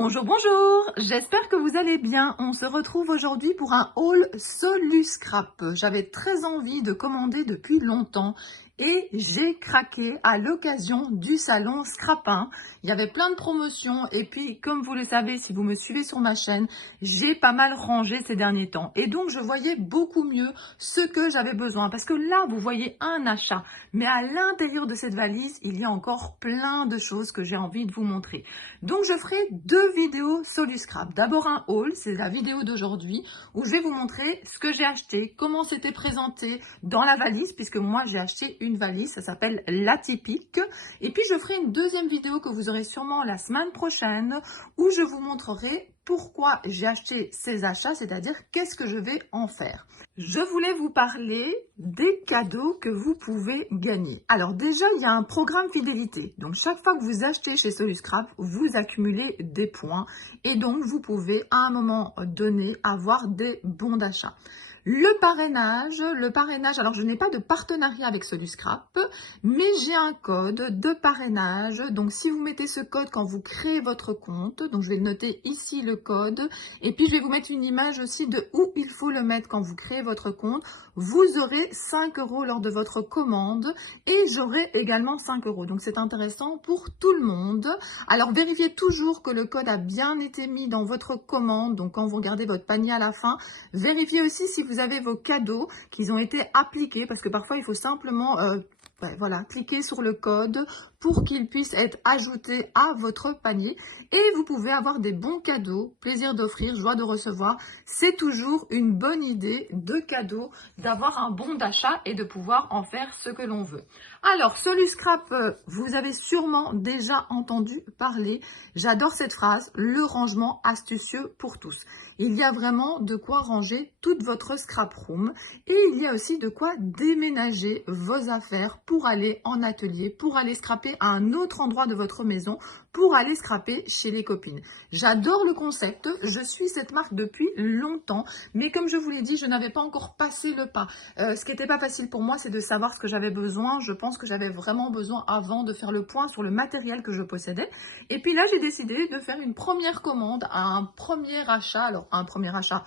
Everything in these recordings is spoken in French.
Bonjour, bonjour, j'espère que vous allez bien. On se retrouve aujourd'hui pour un haul Soluscrap. J'avais très envie de commander depuis longtemps et j'ai craqué à l'occasion du salon Scrapin. Il y avait plein de promotions et puis comme vous le savez, si vous me suivez sur ma chaîne, j'ai pas mal rangé ces derniers temps. Et donc je voyais beaucoup mieux ce que j'avais besoin. Parce que là, vous voyez un achat. Mais à l'intérieur de cette valise, il y a encore plein de choses que j'ai envie de vous montrer. Donc je ferai deux vidéos Soluscrap. D'abord un haul, c'est la vidéo d'aujourd'hui où je vais vous montrer ce que j'ai acheté, comment c'était présenté dans la valise, puisque moi j'ai acheté une valise, ça s'appelle l'Atypique. Et puis je ferai une deuxième vidéo que vous aurez sûrement la semaine prochaine où je vous montrerai pourquoi j'ai acheté ces achats, c'est-à-dire qu'est-ce que je vais en faire. Je voulais vous parler des cadeaux que vous pouvez gagner. Alors déjà, il y a un programme fidélité. Donc chaque fois que vous achetez chez Soluscrap, vous accumulez des points et donc vous pouvez à un moment donné avoir des bons d'achat. Le parrainage, alors je n'ai pas de partenariat avec Soluscrap, mais j'ai un code de parrainage. Donc si vous mettez ce code quand vous créez votre compte, donc je vais noter ici le code, et puis je vais vous mettre une image aussi de où il faut le mettre quand vous créez votre compte. Vous aurez 5 € lors de votre commande et j'aurai également 5 €. Donc c'est intéressant pour tout le monde. Alors vérifiez toujours que le code a bien été mis dans votre commande. Donc quand vous regardez votre panier à la fin, vérifiez aussi si vous avez vos cadeaux, qu'ils ont été appliqués, parce que parfois il faut simplement voilà, cliquez sur le code pour qu'il puisse être ajouté à votre panier et vous pouvez avoir des bons cadeaux, plaisir d'offrir, joie de recevoir. C'est toujours une bonne idée de cadeau d'avoir un bon d'achat et de pouvoir en faire ce que l'on veut. Alors, Soluscrap, vous avez sûrement déjà entendu parler. J'adore cette phrase, le rangement astucieux pour tous. Il y a vraiment de quoi ranger toute votre scrap room et il y a aussi de quoi déménager vos affaires pour aller en atelier, pour aller scraper à un autre endroit de votre maison, pour aller scraper chez les copines. J'adore le concept, je suis cette marque depuis longtemps, mais comme je vous l'ai dit, je n'avais pas encore passé le pas. Ce qui n'était pas facile pour moi, c'est de savoir ce que j'avais besoin. Je pense que j'avais vraiment besoin avant de faire le point sur le matériel que je possédais. Et puis là, j'ai décidé de faire une première commande à un premier achat. Alors, un premier achat,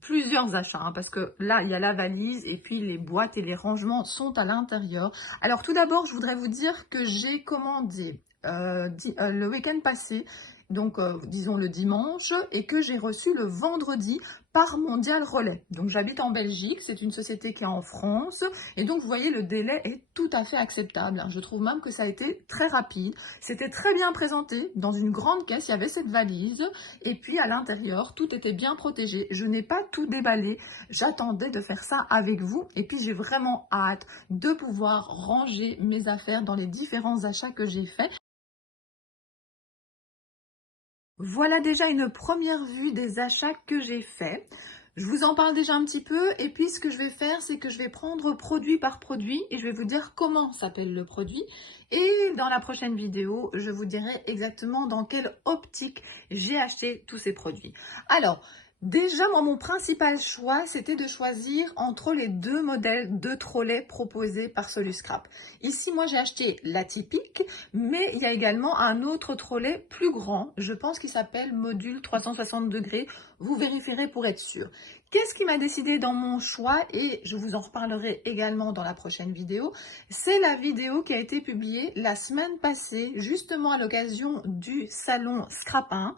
plusieurs achats, hein, parce que là, il y a la valise et puis les boîtes et les rangements sont à l'intérieur. Alors, tout d'abord, je voudrais vous dire que j'ai commandé le week-end passé, donc disons le dimanche, et que j'ai reçu le vendredi par Mondial Relais. Donc j'habite en Belgique, c'est une société qui est en France, et donc vous voyez le délai est tout à fait acceptable. Je trouve même que ça a été très rapide, c'était très bien présenté, dans une grande caisse il y avait cette valise, et puis à l'intérieur tout était bien protégé. Je n'ai pas tout déballé, j'attendais de faire ça avec vous, et puis j'ai vraiment hâte de pouvoir ranger mes affaires dans les différents achats que j'ai faits. Voilà déjà une première vue des achats que j'ai faits. Je vous en parle déjà un petit peu et puis ce que je vais faire, c'est que je vais prendre produit par produit et je vais vous dire comment s'appelle le produit. Et dans la prochaine vidéo, je vous dirai exactement dans quelle optique j'ai acheté tous ces produits. Alors, déjà, moi, mon principal choix, c'était de choisir entre les deux modèles de trolley proposés par Soluscrap. Ici, moi, j'ai acheté l'Atypique, mais il y a également un autre trolley plus grand. Je pense qu'il s'appelle Module 360 degrés. Vous vérifierez pour être sûr. Qu'est-ce qui m'a décidé dans mon choix, et je vous en reparlerai également dans la prochaine vidéo, c'est la vidéo qui a été publiée la semaine passée, justement à l'occasion du salon Scrapin.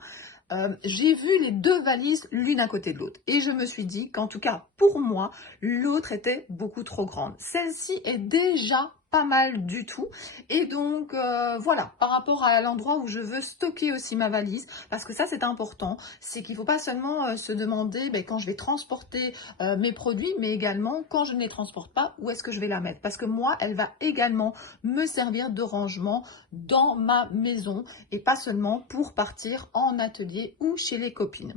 J'ai vu les deux valises l'une à côté de l'autre et je me suis dit qu'en tout cas pour moi, l'autre était beaucoup trop grande. Celle-ci est déjà pas mal du tout et donc voilà, par rapport à l'endroit où je veux stocker aussi ma valise, parce que ça c'est important, c'est qu'il ne faut pas seulement se demander quand je vais transporter mes produits, mais également quand je ne les transporte pas, où est-ce que je vais la mettre, parce que moi elle va également me servir de rangement dans ma maison et pas seulement pour partir en atelier ou chez les copines.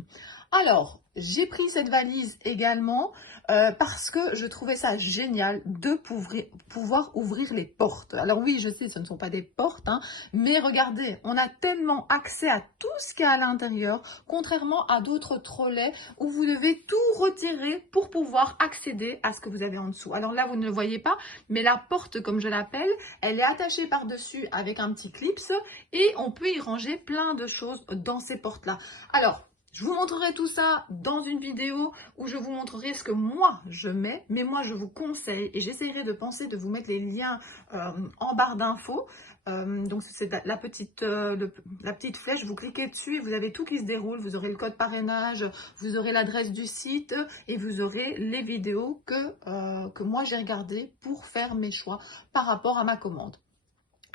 Alors, j'ai pris cette valise également parce que je trouvais ça génial de pouvoir ouvrir les portes. Alors oui, je sais, ce ne sont pas des portes, hein, mais regardez, on a tellement accès à tout ce qu'il y a à l'intérieur, contrairement à d'autres trolleys où vous devez tout retirer pour pouvoir accéder à ce que vous avez en dessous. Alors là, vous ne le voyez pas, mais la porte, comme je l'appelle, elle est attachée par-dessus avec un petit clips et on peut y ranger plein de choses dans ces portes-là. Alors, je vous montrerai tout ça dans une vidéo où je vous montrerai ce que moi je mets, mais moi je vous conseille et j'essaierai de penser de vous mettre les liens en barre d'infos. Donc c'est la petite flèche, vous cliquez dessus et vous avez tout qui se déroule. Vous aurez le code parrainage, vous aurez l'adresse du site et vous aurez les vidéos que moi j'ai regardées pour faire mes choix par rapport à ma commande.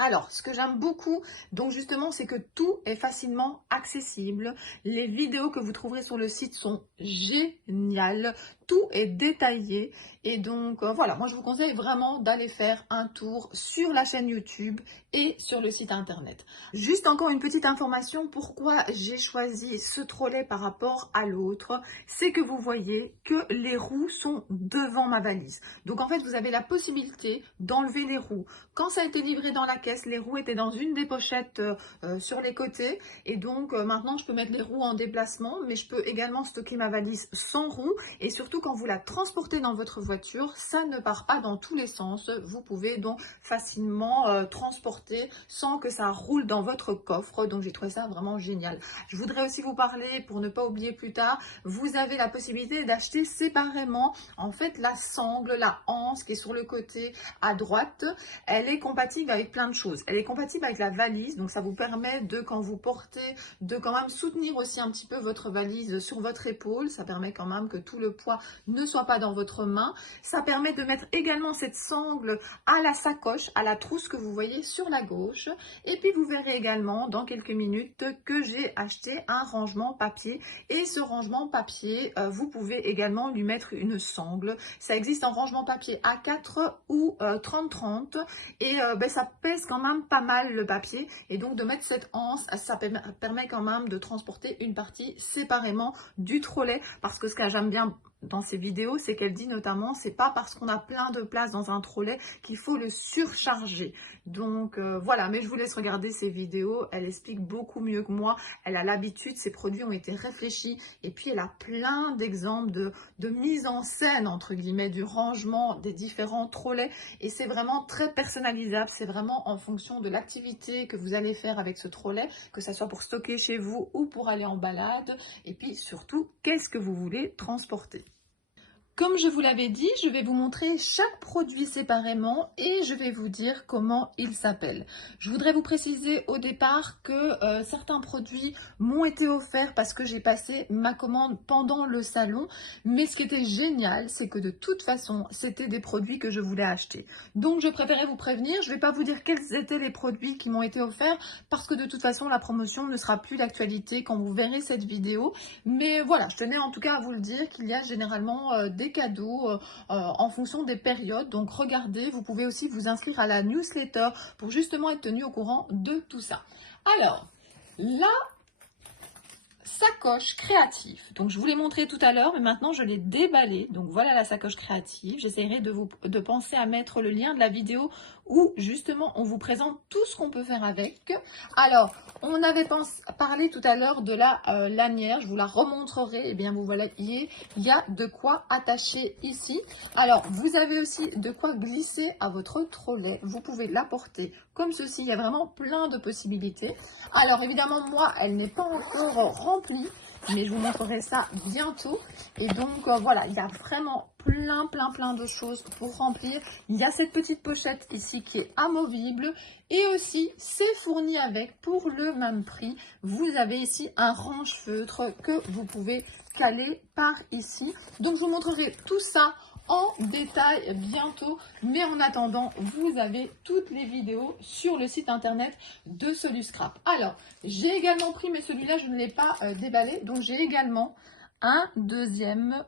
Alors, ce que j'aime beaucoup, donc justement, c'est que tout est facilement accessible. Les vidéos que vous trouverez sur le site sont géniales. Tout est détaillé. Et donc, voilà, moi, je vous conseille vraiment d'aller faire un tour sur la chaîne YouTube et sur le site internet. Juste encore une petite information, pourquoi j'ai choisi ce trolley par rapport à l'autre, c'est que vous voyez que les roues sont devant ma valise. Donc, en fait, vous avez la possibilité d'enlever les roues. Quand ça a été livré dans la caisse, les roues étaient dans une des pochettes sur les côtés. Et donc, maintenant, je peux mettre les roues en déplacement, mais je peux également stocker ma valise sans roues. Et surtout, quand vous la transportez dans votre voiture, ça ne part pas dans tous les sens. Vous pouvez donc facilement transporter sans que ça roule dans votre coffre. Donc, j'ai trouvé ça vraiment génial. Je voudrais aussi vous parler, pour ne pas oublier plus tard, vous avez la possibilité d'acheter séparément, en fait, la sangle, la anse qui est sur le côté à droite. Elle est compatible avec plein de choses. Elle est compatible avec la valise, donc ça vous permet de, quand vous portez, de quand même soutenir aussi un petit peu votre valise sur votre épaule. Ça permet quand même que tout le poids ne soit pas dans votre main. Ça permet de mettre également cette sangle à la sacoche, à la trousse que vous voyez sur la gauche. Et puis vous verrez également dans quelques minutes que j'ai acheté un rangement papier. Et ce rangement papier, vous pouvez également lui mettre une sangle. Ça existe en rangement papier A4 ou 30-30. Et ça pèse quand même pas mal le papier. Et donc de mettre cette anse, ça permet quand même de transporter une partie séparément du trolley. Parce que ce que j'aime bien dans ces vidéos, c'est qu'elle dit notamment, c'est pas parce qu'on a plein de place dans un trolley qu'il faut le surcharger. Donc voilà, mais je vous laisse regarder ces vidéos. Elle explique beaucoup mieux que moi. Elle a l'habitude, ses produits ont été réfléchis. Et puis elle a plein d'exemples de mise en scène, entre guillemets, du rangement des différents trolley. Et c'est vraiment très personnalisable. C'est vraiment en fonction de l'activité que vous allez faire avec ce trolley, que ça soit pour stocker chez vous ou pour aller en balade. Et puis surtout, qu'est-ce que vous voulez transporter. Comme je vous l'avais dit, je vais vous montrer chaque produit séparément et je vais vous dire comment il s'appelle. Je voudrais vous préciser au départ que certains produits m'ont été offerts parce que j'ai passé ma commande pendant le salon. Mais ce qui était génial, c'est que de toute façon, c'était des produits que je voulais acheter. Donc, je préférais vous prévenir. Je ne vais pas vous dire quels étaient les produits qui m'ont été offerts parce que de toute façon, la promotion ne sera plus d'actualité quand vous verrez cette vidéo. Mais voilà, je tenais en tout cas à vous le dire qu'il y a généralement des cadeaux en fonction des périodes. Donc regardez, vous pouvez aussi vous inscrire à la newsletter pour justement être tenu au courant de tout ça. Alors, la sacoche créative. Donc je vous l'ai montré tout à l'heure, mais maintenant je l'ai déballée. Donc voilà la sacoche créative. J'essaierai de penser à mettre le lien de la vidéo où justement on vous présente tout ce qu'on peut faire avec. Alors, on avait parlé tout à l'heure de la lanière. Je vous la remontrerai. Et bien vous voyez, il y a de quoi attacher ici. Alors, vous avez aussi de quoi glisser à votre trolley. Vous pouvez la porter comme ceci. Il y a vraiment plein de possibilités. Alors évidemment, moi, elle n'est pas encore remplie, mais je vous montrerai ça bientôt. Et donc voilà, il y a vraiment plein de choses pour remplir. Il y a cette petite pochette ici qui est amovible et aussi c'est fourni avec, pour le même prix, vous avez ici un range-feutre que vous pouvez caler par ici. Donc je vous montrerai tout ça en détail bientôt, mais en attendant, vous avez toutes les vidéos sur le site internet de Soluscrap. Alors, j'ai également pris, mais celui-là, je ne l'ai pas déballé, donc j'ai également un deuxième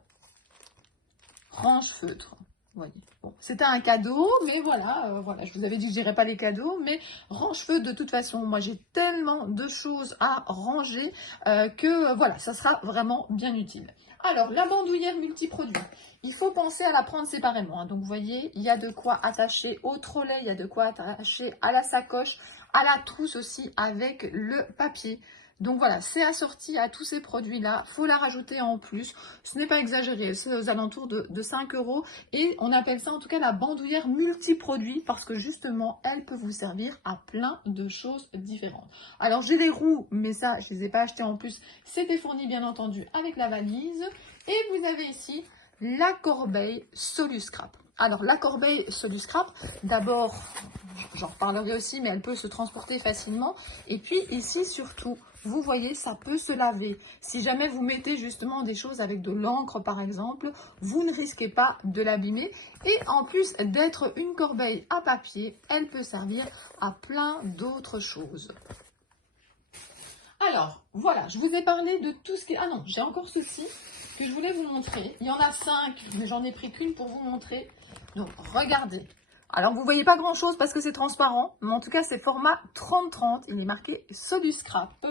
range-feutre. voyez. Bon, c'était un cadeau, mais voilà, voilà, je vous avais dit que je dirais pas les cadeaux, mais range-feu de toute façon, moi j'ai tellement de choses à ranger que voilà, ça sera vraiment bien utile. Alors, la bandoulière multiproduit, il faut penser à la prendre séparément, hein. Donc, vous voyez, il y a de quoi attacher au trolley, il y a de quoi attacher à la sacoche, à la trousse aussi avec le papier. Donc voilà, c'est assorti à tous ces produits-là. Il faut la rajouter en plus. Ce n'est pas exagéré, c'est aux alentours de 5 euros. Et on appelle ça en tout cas la bandoulière multiproduit parce que justement, elle peut vous servir à plein de choses différentes. Alors j'ai les roues, mais ça, je ne les ai pas achetées en plus. C'était fourni bien entendu avec la valise. Et vous avez ici la corbeille Soluscrap. Alors la corbeille Soluscrap, d'abord, j'en reparlerai aussi, mais elle peut se transporter facilement. Et puis ici surtout, vous voyez, ça peut se laver. Si jamais vous mettez justement des choses avec de l'encre par exemple, vous ne risquez pas de l'abîmer. Et en plus d'être une corbeille à papier, elle peut servir à plein d'autres choses. Alors, voilà, je vous ai parlé de tout ce qui est... Ah non, j'ai encore ceci que je voulais vous montrer. Il y en a 5, mais j'en ai pris qu'une pour vous montrer. Donc, regardez. Alors, vous ne voyez pas grand-chose parce que c'est transparent, mais en tout cas, c'est format 30-30. Il est marqué Soluscrap.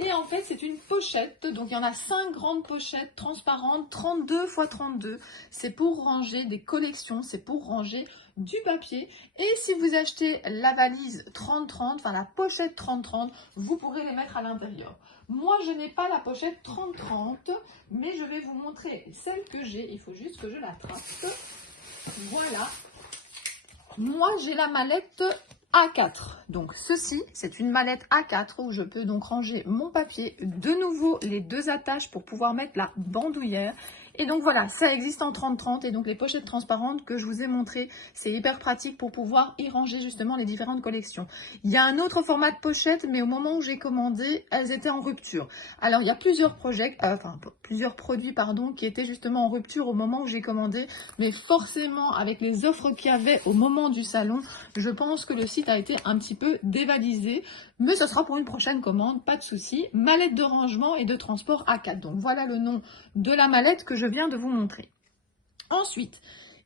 Et en fait, c'est une pochette. Donc, il y en a 5 grandes pochettes transparentes, 32 x 32. C'est pour ranger des collections, c'est pour ranger du papier. Et si vous achetez la valise 30-30, enfin la pochette 30-30, vous pourrez les mettre à l'intérieur. Moi, je n'ai pas la pochette 30-30, mais je vais vous montrer celle que j'ai. Il faut juste que je la trace. Voilà. Moi, j'ai la mallette A4. Donc, ceci, c'est une mallette A4 où je peux donc ranger mon papier. De nouveau, les 2 attaches pour pouvoir mettre la bandoulière. Et donc voilà, ça existe en 30-30 et donc les pochettes transparentes que je vous ai montrées, c'est hyper pratique pour pouvoir y ranger justement les différentes collections. Il y a un autre format de pochette, mais au moment où j'ai commandé, elles étaient en rupture. Alors il y a plusieurs produits pardon, qui étaient justement en rupture au moment où j'ai commandé, mais forcément avec les offres qu'il y avait au moment du salon, je pense que le site a été un petit peu dévalisé. Mais ce sera pour une prochaine commande, pas de souci. Mallette de rangement et de transport A4. Donc voilà le nom de la mallette que je viens de vous montrer. Ensuite,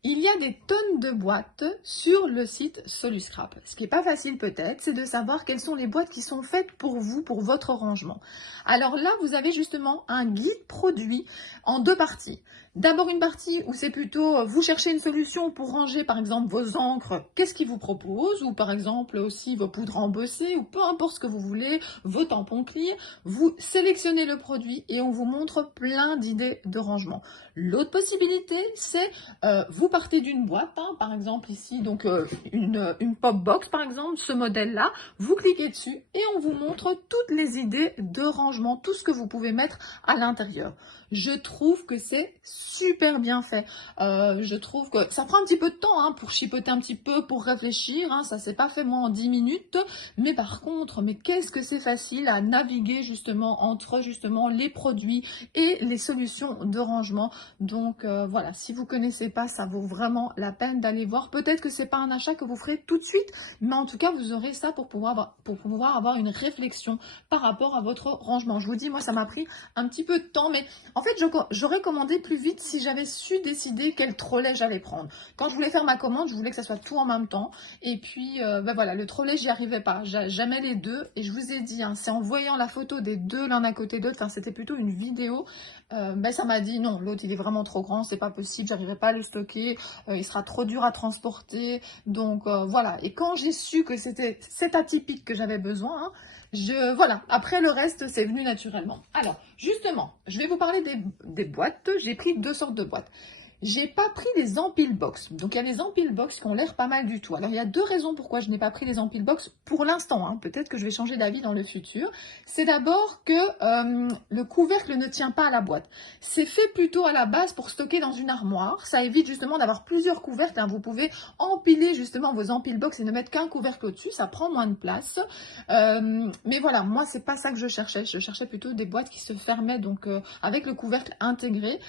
il y a des tonnes de boîtes sur le site Soluscrap. Ce qui n'est pas facile peut-être, c'est de savoir quelles sont les boîtes qui sont faites pour vous, pour votre rangement. Alors là, vous avez justement un guide produit en 2 parties. D'abord une partie où c'est plutôt vous cherchez une solution pour ranger par exemple vos encres, qu'est-ce qu'ils vous proposent, ou par exemple aussi vos poudres embossées, ou peu importe ce que vous voulez, vos tampons clear, vous sélectionnez le produit et on vous montre plein d'idées de rangement. L'autre possibilité, c'est vous partez d'une boîte, hein, par exemple ici, donc une pop box par exemple, ce modèle-là, vous cliquez dessus et on vous montre toutes les idées de rangement, tout ce que vous pouvez mettre à l'intérieur. Je trouve que c'est super bien fait. Je trouve que ça prend un petit peu de temps hein, pour chipoter un petit peu, pour réfléchir. Hein, ça s'est pas fait moi en 10 minutes. Mais par contre, mais qu'est-ce que c'est facile à naviguer justement entre justement les produits et les solutions de rangement. Donc voilà, si vous connaissez pas, ça vaut vraiment la peine d'aller voir. Peut-être que c'est pas un achat que vous ferez tout de suite, mais en tout cas, vous aurez ça pour pouvoir avoir une réflexion par rapport à votre rangement. Je vous dis, moi, ça m'a pris un petit peu de temps, mais en fait, j'aurais commandé plus vite si j'avais su décider quel trolley j'allais prendre. Quand je voulais faire ma commande, je voulais que ça soit tout en même temps. Et puis, ben voilà, le trolley, j'y arrivais pas. J'aimais les deux. Et je vous ai dit, hein, c'est en voyant la photo des deux l'un à côté de l'autre, enfin, c'était plutôt une vidéo, ben ça m'a dit non, l'autre il est vraiment trop grand, c'est pas possible, j'arriverai pas à le stocker, il sera trop dur à transporter. Donc voilà. Et quand j'ai su que c'était cet atypique que j'avais besoin, hein, voilà, après le reste c'est venu naturellement. Alors justement, je vais vous parler des boîtes. J'ai pris 2 sortes de boîtes. J'ai pas pris les empile box. Donc, il y a les empile box qui ont l'air pas mal du tout. Alors, il y a 2 raisons pourquoi je n'ai pas pris les empile box pour l'instant. Hein. Peut-être que je vais changer d'avis dans le futur. C'est d'abord que le couvercle ne tient pas à la boîte. C'est fait plutôt à la base pour stocker dans une armoire. Ça évite justement d'avoir plusieurs couvercles. Hein. Vous pouvez empiler justement vos empile box et ne mettre qu'un couvercle au-dessus. Ça prend moins de place. Mais voilà, moi, c'est pas ça que je cherchais. Je cherchais plutôt des boîtes qui se fermaient donc avec le couvercle intégré.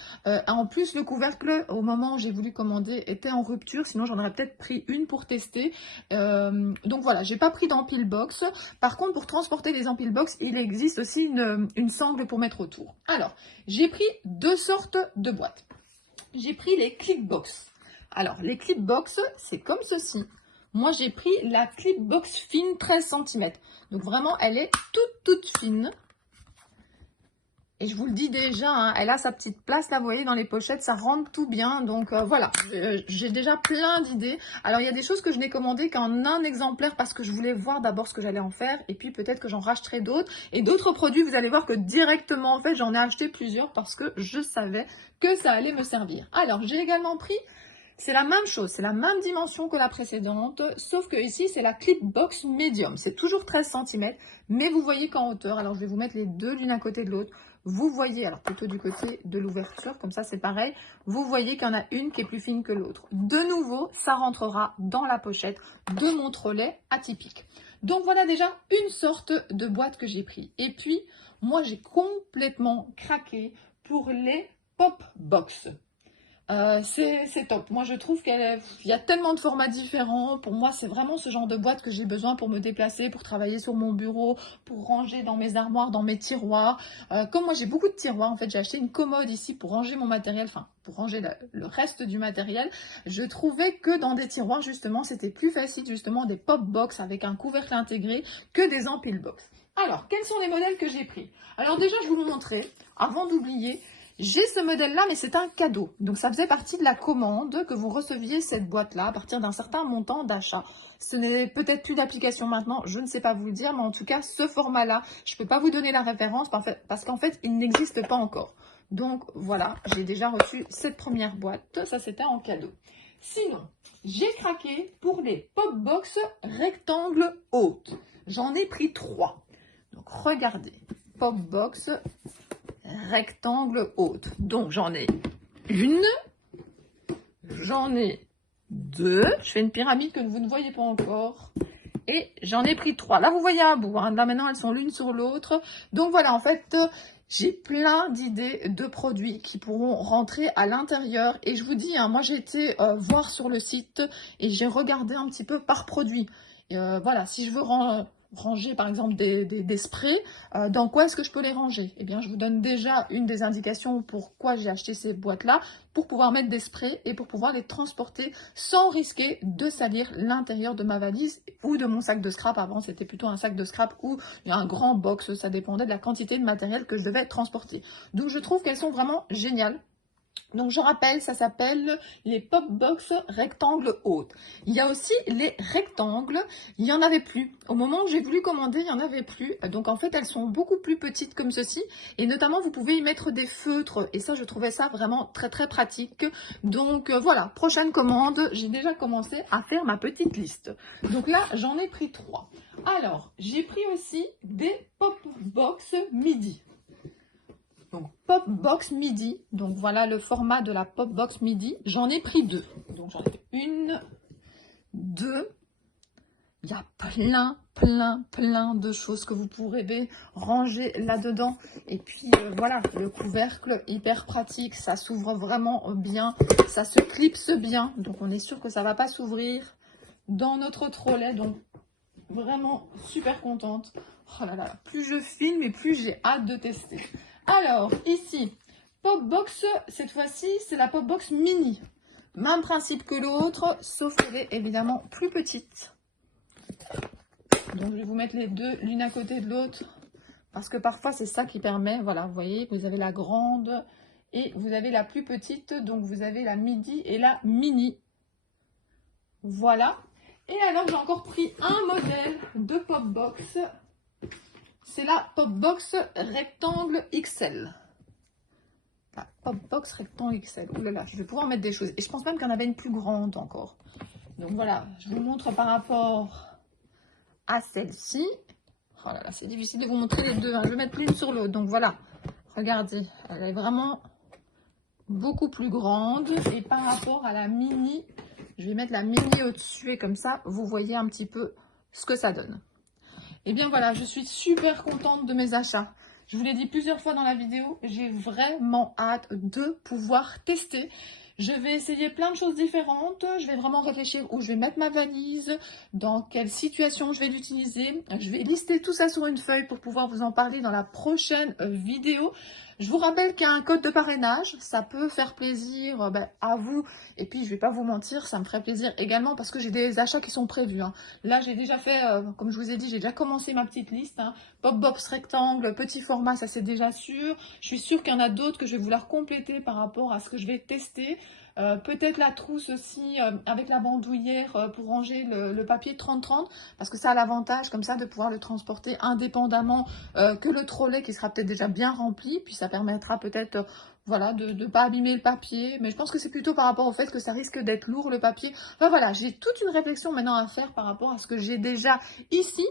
En plus, le couvercle au moment où j'ai voulu commander était en rupture, sinon j'en aurais peut-être pris une pour tester. Donc voilà, j'ai pas pris d'empile box. Par contre, pour transporter les empile box, il existe aussi une sangle pour mettre autour. Alors, j'ai pris 2 sortes de boîtes. J'ai pris les click box. Alors, les clip box, c'est comme ceci. Moi, j'ai pris la clip box fine 13 cm. Donc, vraiment, elle est toute fine. Et je vous le dis déjà, hein, elle a sa petite place là, vous voyez, dans les pochettes, ça rentre tout bien. Donc voilà, j'ai déjà plein d'idées. Alors il y a des choses que je n'ai commandées qu'en un exemplaire parce que je voulais voir d'abord ce que j'allais en faire. Et puis peut-être que j'en racheterai d'autres. Et d'autres produits, vous allez voir que directement, en fait, j'en ai acheté plusieurs parce que je savais que ça allait me servir. Alors j'ai également pris... C'est la même chose, c'est la même dimension que la précédente, sauf que ici, c'est la clip box médium. C'est toujours 13 cm, mais vous voyez qu'en hauteur, alors je vais vous mettre les deux l'une à côté de l'autre, vous voyez, alors plutôt du côté de l'ouverture, comme ça c'est pareil, vous voyez qu'il y en a une qui est plus fine que l'autre. De nouveau, ça rentrera dans la pochette de mon trolley atypique. Donc voilà déjà une sorte de boîte que j'ai pris. Et puis, moi j'ai complètement craqué pour les pop box. C'est top. Moi, je trouve qu'il y a tellement de formats différents. Pour moi, c'est vraiment ce genre de boîte que j'ai besoin pour me déplacer, pour travailler sur mon bureau, pour ranger dans mes armoires, dans mes tiroirs. Comme moi, j'ai beaucoup de tiroirs. En fait, j'ai acheté une commode ici pour ranger mon matériel, enfin, pour ranger le reste du matériel. Je trouvais que dans des tiroirs, justement, c'était plus facile, justement, des pop box avec un couvercle intégré que des empile box. Alors, quels sont les modèles que j'ai pris? Alors déjà, je vais vous montrer, avant d'oublier, j'ai ce modèle-là, mais c'est un cadeau. Donc, ça faisait partie de la commande que vous receviez cette boîte-là à partir d'un certain montant d'achat. Ce n'est peut-être plus d'application maintenant, je ne sais pas vous le dire, mais en tout cas, ce format-là, je ne peux pas vous donner la référence parce qu'en fait, il n'existe pas encore. Donc, voilà, j'ai déjà reçu cette première boîte. Ça, c'était en cadeau. Sinon, j'ai craqué pour les pop box rectangles hautes. J'en ai pris 3. Donc, regardez, pop box rectangle haute. Donc j'en ai une, j'en ai deux, je fais une pyramide que vous ne voyez pas encore, et j'en ai pris 3. Là vous voyez un bout, hein. Là maintenant elles sont l'une sur l'autre. Donc voilà, en fait j'ai plein d'idées de produits qui pourront rentrer à l'intérieur. Et je vous dis, hein, moi j'ai été voir sur le site et j'ai regardé un petit peu par produit. Voilà, si je veux ranger par exemple des sprays, dans quoi est-ce que je peux les ranger? Eh bien, je vous donne déjà une des indications pourquoi j'ai acheté ces boîtes-là, pour pouvoir mettre des sprays et pour pouvoir les transporter sans risquer de salir l'intérieur de ma valise ou de mon sac de scrap. Avant, c'était plutôt un sac de scrap ou un grand box, ça dépendait de la quantité de matériel que je devais transporter. Donc, je trouve qu'elles sont vraiment géniales. Donc, je rappelle, ça s'appelle les pop box rectangles hautes. Il y a aussi les rectangles. Il n'y en avait plus. Au moment où j'ai voulu commander, il n'y en avait plus. Donc, en fait, elles sont beaucoup plus petites comme ceci. Et notamment, vous pouvez y mettre des feutres. Et ça, je trouvais ça vraiment très, très pratique. Donc, voilà. Prochaine commande. J'ai déjà commencé à faire ma petite liste. Donc là, j'en ai pris 3. Alors, j'ai pris aussi des pop box midi. Donc, pop box midi. Donc, voilà le format de la pop box midi. J'en ai pris 2. Donc, j'en ai une, 2. Il y a plein de choses que vous pourrez ranger là-dedans. Et puis, voilà, le couvercle, hyper pratique. Ça s'ouvre vraiment bien. Ça se clipse bien. Donc, on est sûr que ça ne va pas s'ouvrir dans notre trolley. Donc, vraiment super contente. Oh là là, plus je filme et plus j'ai hâte de tester. Alors, ici, pop box, cette fois-ci, c'est la pop box mini. Même principe que l'autre, sauf qu'elle est évidemment plus petite. Donc, je vais vous mettre les deux l'une à côté de l'autre. Parce que parfois, c'est ça qui permet, voilà, vous voyez, vous avez la grande et vous avez la plus petite. Donc, vous avez la midi et la mini. Voilà. Et alors, j'ai encore pris un modèle de pop box. C'est la pop box rectangle XL. La pop box rectangle XL. Ouh là là, je vais pouvoir mettre des choses. Et je pense même qu'il y en avait une plus grande encore. Donc voilà, je vous montre par rapport à celle-ci. Oh là là, c'est difficile de vous montrer les deux, hein. Je vais mettre l'une sur l'autre. Donc voilà, regardez, elle est vraiment beaucoup plus grande. Et par rapport à la mini, je vais mettre la mini au-dessus et comme ça, vous voyez un petit peu ce que ça donne. Et bien voilà, je suis super contente de mes achats. Je vous l'ai dit plusieurs fois dans la vidéo, j'ai vraiment hâte de pouvoir tester. Je vais essayer plein de choses différentes. Je vais vraiment réfléchir où je vais mettre ma valise, dans quelle situation je vais l'utiliser. Je vais lister tout ça sur une feuille pour pouvoir vous en parler dans la prochaine vidéo. Je vous rappelle qu'il y a un code de parrainage, ça peut faire plaisir à vous. Et puis, je vais pas vous mentir, ça me ferait plaisir également parce que j'ai des achats qui sont prévus, hein. Là, j'ai déjà fait, comme je vous ai dit, j'ai déjà commencé ma petite liste, hein. Pop box rectangle, petit format, ça c'est déjà sûr. Je suis sûre qu'il y en a d'autres que je vais vouloir compléter par rapport à ce que je vais tester. Peut-être la trousse aussi avec la bandoulière pour ranger le papier 30-30 parce que ça a l'avantage comme ça de pouvoir le transporter indépendamment que le trolley qui sera peut-être déjà bien rempli, puis ça permettra peut-être voilà, de ne pas abîmer le papier, mais je pense que c'est plutôt par rapport au fait que ça risque d'être lourd le papier. Enfin voilà, j'ai toute une réflexion maintenant à faire par rapport à ce que j'ai déjà ici.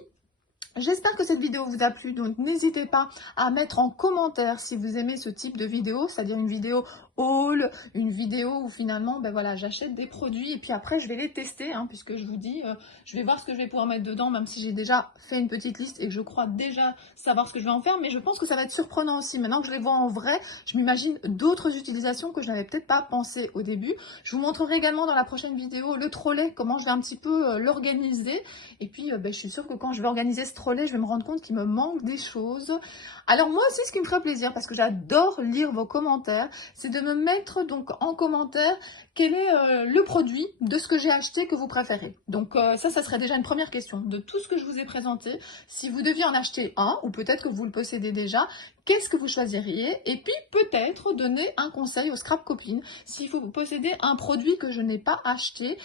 J'espère que cette vidéo vous a plu, donc n'hésitez pas à mettre en commentaire si vous aimez ce type de vidéo, c'est-à-dire une vidéo haul, une vidéo où finalement, voilà, j'achète des produits et puis après je vais les tester, hein, puisque je vous dis, je vais voir ce que je vais pouvoir mettre dedans, même si j'ai déjà fait une petite liste et que je crois déjà savoir ce que je vais en faire, mais je pense que ça va être surprenant aussi. Maintenant que je les vois en vrai, je m'imagine d'autres utilisations que je n'avais peut-être pas pensé au début. Je vous montrerai également dans la prochaine vidéo le trolley, comment je vais un petit peu l'organiser, et puis je suis sûre que quand je vais organiser ce trolley, je vais me rendre compte qu'il me manque des choses. Alors moi aussi, ce qui me ferait plaisir, parce que j'adore lire vos commentaires, c'est de me mettre donc en commentaire quel est le produit de ce que j'ai acheté que vous préférez. Donc ça serait déjà une première question. De tout ce que je vous ai présenté, si vous deviez en acheter un, ou peut-être que vous le possédez déjà, qu'est-ce que vous choisiriez? Et puis peut-être donner un conseil aux scrap copines. Si vous possédez un produit que je n'ai pas acheté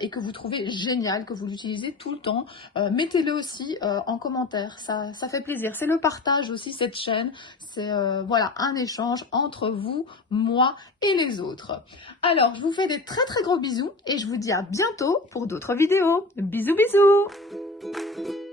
et que vous trouvez génial, que vous l'utilisez tout le temps, mettez-le aussi en commentaire. Ça fait plaisir. C'est le partage aussi, cette chaîne. C'est voilà, un échange entre vous, moi et les autres. Alors, je vous fais des très très gros bisous et je vous dis à bientôt pour d'autres vidéos. Bisous bisous!